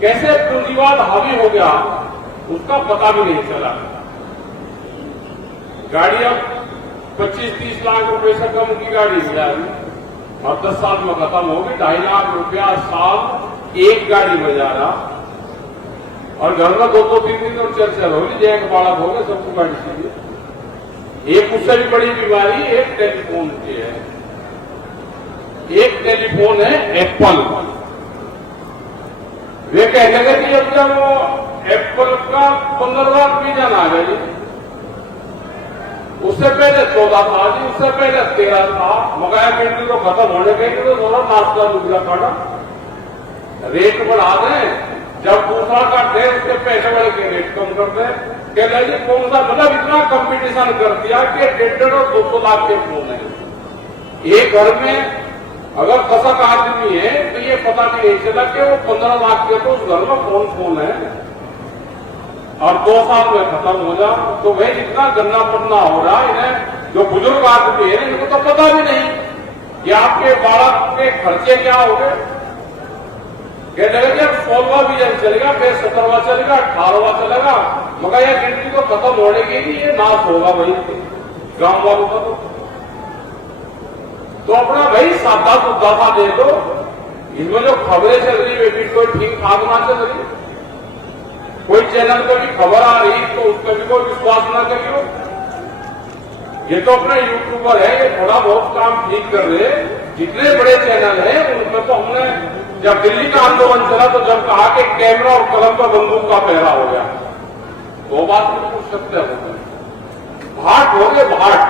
कैसे पूंजीवाद हावी हो गया उसका पता भी नहीं चला। गाड़ी अब 25-30 लाख रुपए से कम की गाड़ी मिला और 10 साल में खत्म होगी। 2.5 लाख रुपया साल एक गाड़ी में जा रहा और घर में 2-2, 3-3 और चल होगी। एक बालक हो गए सबको गाड़ी चाहिए। एक उससे भी बड़ी बीमारी एक टेलीफोन की है। एक टेलीफोन है एप्पल। वे कहते थे कि अब जब वो एप्पल का 15 लाख वीजन आ गया जी, उससे पहले 14 था जी, उससे पहले 13 था। मगाया बेटी तो खत्म होने गई तो थोड़ा नाश्ता रुपया काटा रेट बढ़ा दें। जब दूसरा करते उसके पैसे वाले के रेट कम कर दें। कह रहे जी कौन सा मतलब इतना कंपटीशन कर दिया कि 1.5 और 200 लाख के फोन है। एक घर में अगर 10 आदमी है तो ये पता भी नहीं चला कि वो 15 लाख के तो उस घर में कौन फोन है और 2 साल में खत्म हो जा। तो वही जितना गन्ना पन्ना हो रहा है इन्हें जो बुजुर्ग आदमी है इनको तो पता भी नहीं कि आपके बालक के खर्चे क्या हो गए। कहते लगे अब 16वां वीजन चलेगा, फिर 17वां चलेगा, 18वां चलेगा, मगर यह गिनती तो खत्म होने की नहीं, ये नाश होगा वही गांव वालों का। तो अपना भाई सादा सुद्धा सा दे दो। इनमें जो खबरें चल रही है कोई ठीक ठाक ना चल रही। कोई चैनल पर भी खबर आ रही तो उस पर भी कोई विश्वास ना करियो। ये तो अपना यूट्यूबर है, ये थोड़ा बहुत काम ठीक कर रहे। जितने बड़े चैनल हैं उनमें तो हमने जब दिल्ली का आंदोलन चला तो जब कहा कि कैमरा और कलम पर बंदूक का पहरा हो गया, वो बात बिल्कुल सत्य हो गई। भाट हो गए भाट,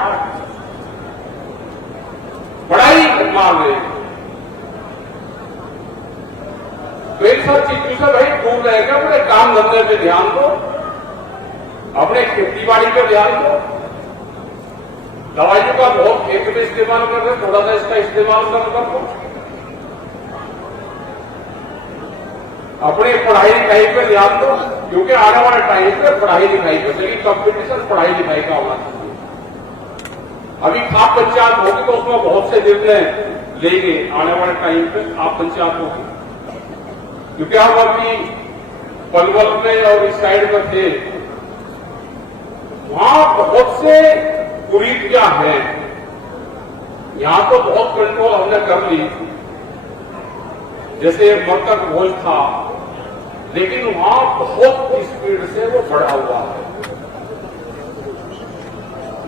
बड़ाई मार रहे। तो इन सब चीजों से भाई दूर रहेगा। अपने काम धंधे पे ध्यान दो, अपने खेती बाड़ी पे ध्यान दो। दवाइयों का बहुत खेत में इस्तेमाल कर रहे, थोड़ा सा इसका इस्तेमाल कर दो। अपने पढ़ाई लिखाई पे ध्यान दो, क्योंकि आने वाले टाइम पे पढ़ाई लिखाई पे चलेगी। कंपटीशन पढ़ाई लिखाई का होना चाहिए। अभी खाप पंचायत होगी तो उसमें बहुत से निर्णय लेंगे आने वाले टाइम पे। खाप पंचायत होगी क्योंकि हम अभी पलवल में और इस साइड में थे, वहां बहुत से कुरीतियां हैं। यहां तो बहुत कंट्रोल हमने कर ली, जैसे मृतक भोज था, लेकिन वहां बहुत स्पीड से वो बढ़ा हुआ है।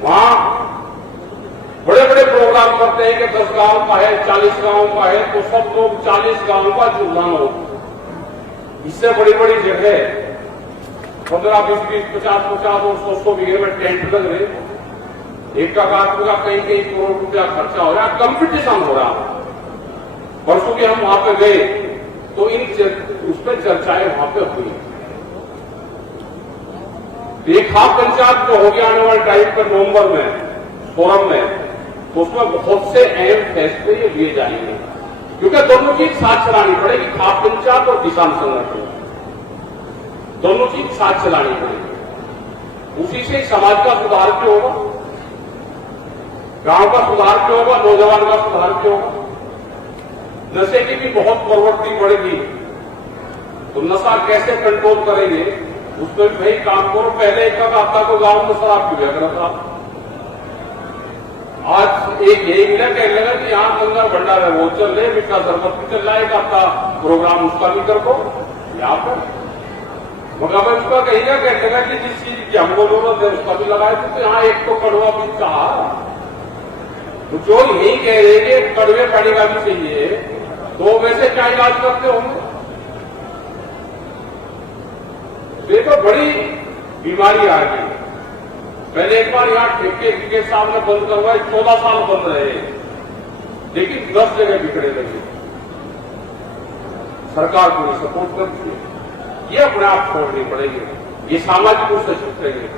वहां बड़े बड़े प्रोग्राम करते हैं कि 10 गांव का है, 40 गांव का है, तो सब लोग 40 गांव का जुर्माना हो। इससे बड़ी बड़ी जगह 15, 20, 50 और 100 बीघे में टेंट लग रहे। एक आदमी का कहीं कहीं करोड़ रुपया खर्चा हो रहा है, कंपटीशन हो रहा। परसों के हम वहां पे गए तो उस पर चर्चाएं वहां पे हुई। एक खाप पंचायत जो हो गया आने वाले टाइम पर नवंबर में फोरम में, तो उसमें बहुत से अहम फैसले ये लिए जाएंगे, क्योंकि दोनों चीज साथ चलानी पड़ेगी। खाप पंचायत और किसान संगठन दोनों चीज साथ चलानी पड़ेगी। उसी से समाज का सुधार क्यों होगा, गांव का सुधार क्यों होगा, नौजवान का सुधार क्यों होगा। नशे की भी बहुत प्रवृत्ति बढ़ेगी, तो नशा कैसे कंट्रोल करेंगे उसमें भी भाई काम करो। पहले एक आता को गांव में शराब पी रहा था, आज एक यही मिला कहने लगा कि यहाँ गंगा भंडार है, वो चल रहे, मीठा शरबत भी चल रहा है, आपका प्रोग्राम उसका भी कर दो यहाँ पर। मगर मैं उसका कहीं ना कहने लगा कि जिस चीज की हमको जरूरत है उसका भी लगाए। तो यहाँ एक तो कड़वा भी कहा, तो जो यही कह रहे कि कड़वे पानी का भी चाहिए, तो वैसे क्या इलाज करते होंगे। ये तो बड़ी बीमारी आ गई। पहले एक बार यहाँ ठेके के सामने बंद करवाए, 14 साल बंद रहे, लेकिन 10 जगह बिगड़े लगे। सरकार पूरी सपोर्ट करती है, ये अपने आप छोड़नी पड़ेगी, ये सामाजिक रूप से छूटेंगे।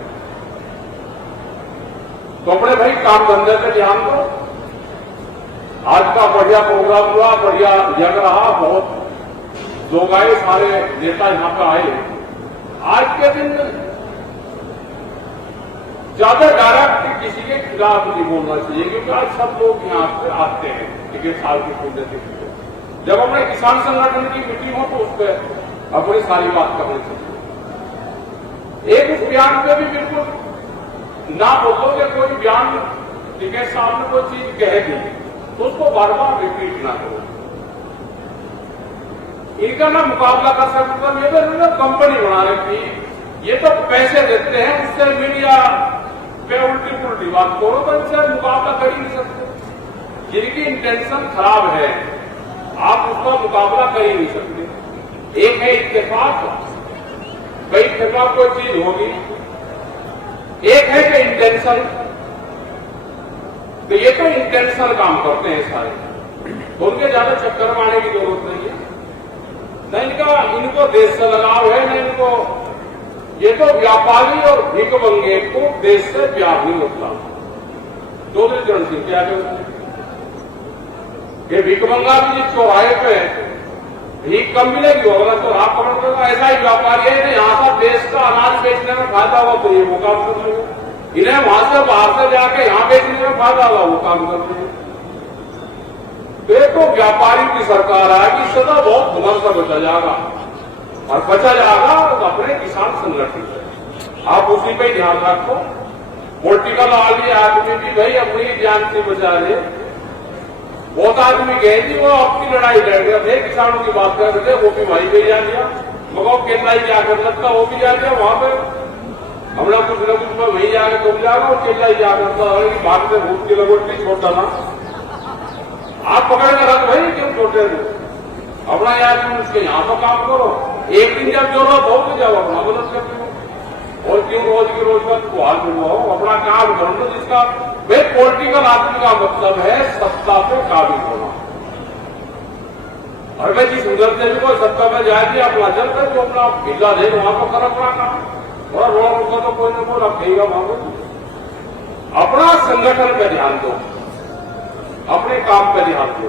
तो अपने भाई काम धंधे पे ध्यान दो। आज का बढ़िया प्रोग्राम हुआ, बढ़िया जग रहा, बहुत लोग आए, सारे नेता यहां पर आए। आज के दिन ज्यादा डायरेक्ट किसी के खिलाफ नहीं बोलना चाहिए, क्योंकि आज सब लोग यहां पे आते हैं टिकट साल की पूर्णति के। जब हमने किसान संगठन की मीटिंग हो तो उस पर अपनी सारी बात करनी चाहिए। एक उस बयान पे भी बिल्कुल ना बोलोगे, कोई बयान टिकैत साहब ने कोई चीज कह दी तो उसको बार बार रिपीट ना करो। इनका ना मुकाबला कर सकता है, ये तो कंपनी बना रखी, ये तो पैसे देते हैं, इससे मीडिया पे उल्टी पुल्टी बात करो, तो इनसे मुकाबला कर ही नहीं सकते। जिनकी इंटेंशन खराब है आप उसका मुकाबला कर ही नहीं सकते। एक है इत्तेफाक, कई इत्तेफाक कोई चीज होगी, एक है कि इंटेंशन, तो ये तो इंटेंशनल काम करते हैं सारे, तो उनके ज्यादा चक्कर में आने की जरूरत नहीं है। न इनको देश से लगाव है, न इनको, ये तो व्यापारी और भिकमंगे को देश से प्यार नहीं होता। चौधरी चरण सिंह क्या कहते हैं, ये भिकमंगा भी जिस चौराहे पे भीख कम मिलेगी होगा तो आप पकड़ देगा, ऐसा ही व्यापारी है, यहाँ का देश का अनाज बेचने में फायदा हुआ तो ये वो काम कर रहे हैं, इन्हें वहां से बाहर से जाके यहां बेचने में फायदा हुआ वो काम कर रहे हैं। तो व्यापारी की सरकार आएगी, सदा बहुत हुनर से बचा जाएगा, और बचा जाएगा तो अपने किसान संगठन से। आप उसी पे ध्यान रखो। पॉलिटिकल आदमी भी भाई अपनी जान से बचा ले। बहुत आदमी गए थी, वो आपकी लड़ाई लड़ रहे थे, किसानों की बात कर रहे थे, वो भी भाई भी जा लिया, मगर केरला ही जाकर लगता वो भी जा लिया, वहां पे हमने कुछ न कुछ में वहीं जाकर डूब जाएगा, और केरला ही जा करता है, भाग से भूत की लगोटी छोड़ डाला। आप पकड़ कर रख भाई, क्यों छोटे थे अपना यार, उसके यहाँ पर काम करो, एक दिन जब जरूरत हो तो जब अपना मदद करते हो, और क्यों रोज की रोज का हाल मिलवाओ, अपना काम करो। जिसका भाई पॉलिटिकल आदमी का मतलब है सत्ता पे काबिल होना, और मैं जिस उधर से भी कोई सत्ता में जाएगी अपना चल कर तो अपना भिजा दे, वहां पर कर अपना काम, और रोड रुका तो कोई ना कोई रखेगा वहां पर। अपना संगठन पे ध्यान दो, अपने काम पे ध्यान दो।